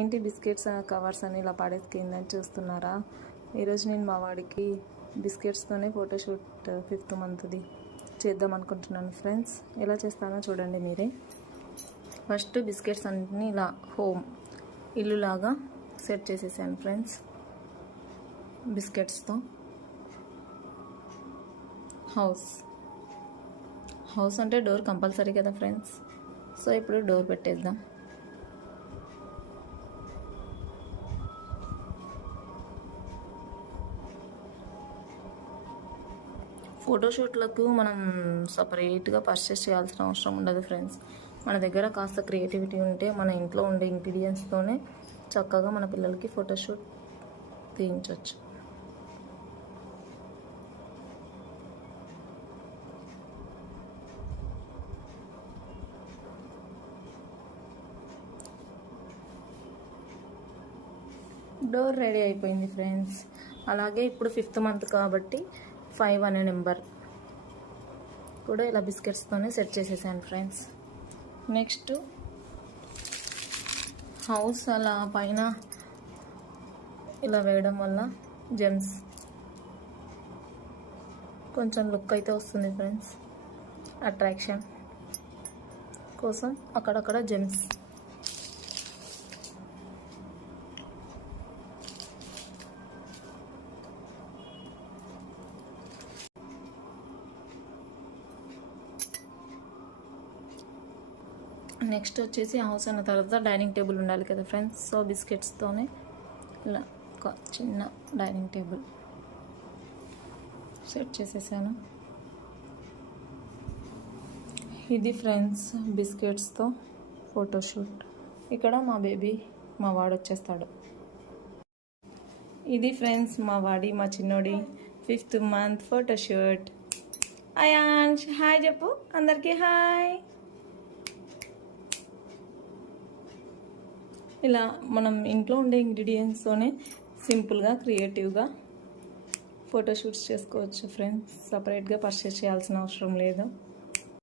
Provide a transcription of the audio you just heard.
ఏంటి biscuits covers అని ఇలా పడేసుకుందని చూస్తున్నారా? ఈరోజు నేను మా వాడికి బిస్కెట్స్తోనే ఫోటోషూట్ 5th మంత్ది చేద్దాం అనుకుంటున్నాను ఫ్రెండ్స్. ఎలా చేస్తానో చూడండి మీరే. ఫస్ట్ బిస్కెట్స్ అన్నిటిని ఇలా ఇల్లులాగా సెట్ చేసేసాను ఫ్రెండ్స్. బిస్కెట్స్తో హౌస్ అంటే డోర్ కంపల్సరీ కదా ఫ్రెండ్స్. సో ఇప్పుడు డోర్ పెట్టేద్దాం. ఫోటోషూట్లకు మనం సపరేట్గా పర్చేస్ చేయాల్సిన అవసరం ఉండదు ఫ్రెండ్స్. మన దగ్గర కాస్త క్రియేటివిటీ ఉంటే మన ఇంట్లో ఉండే ఇంగ్రీడియంట్స్తోనే చక్కగా మన పిల్లలకి ఫోటోషూట్ తీయించవచ్చు. డోర్ రెడీ అయిపోయింది ఫ్రెండ్స్. అలాగే ఇప్పుడు 5th మంత్ కాబట్టి 5 అనే నెంబర్ కూడా ఇలా బిస్కెట్స్తోనే సెట్ చేసేసాను ఫ్రెండ్స్. నెక్స్ట్ హౌస్ అలా పైన ఇలా వేయడం వల్ల జెమ్స్ కొంచెం లుక్ అయితే వస్తుంది ఫ్రెండ్స్. అట్రాక్షన్ కోసం అక్కడక్కడ జెమ్స్. నెక్స్ట్ వచ్చేసి హౌస్ అన్న తర్వాత డైనింగ్ టేబుల్ ఉండాలి కదా ఫ్రెండ్స్. సో బిస్కెట్స్తోనే ఇలా ఒక చిన్న డైనింగ్ టేబుల్ సెట్ చేసేసాను. ఇది ఫ్రెండ్స్ బిస్కెట్స్తో ఫోటోషూట్. ఇక్కడ మా వాడు వచ్చేస్తాడు. ఇది ఫ్రెండ్స్ మా చిన్నోడి 5th month photoshoot. Ayansh hi చెప్పు అందరికీ హాయ్. ఇలా మనం ఇంట్లో ఉండే ఇంగ్రీడియంట్స్తోనే సింపుల్గా క్రియేటివ్గా ఫోటోషూట్స్ చేసుకోవచ్చు ఫ్రెండ్స్. సపరేట్గా పర్చేస్ చేయాల్సిన అవసరం లేదు.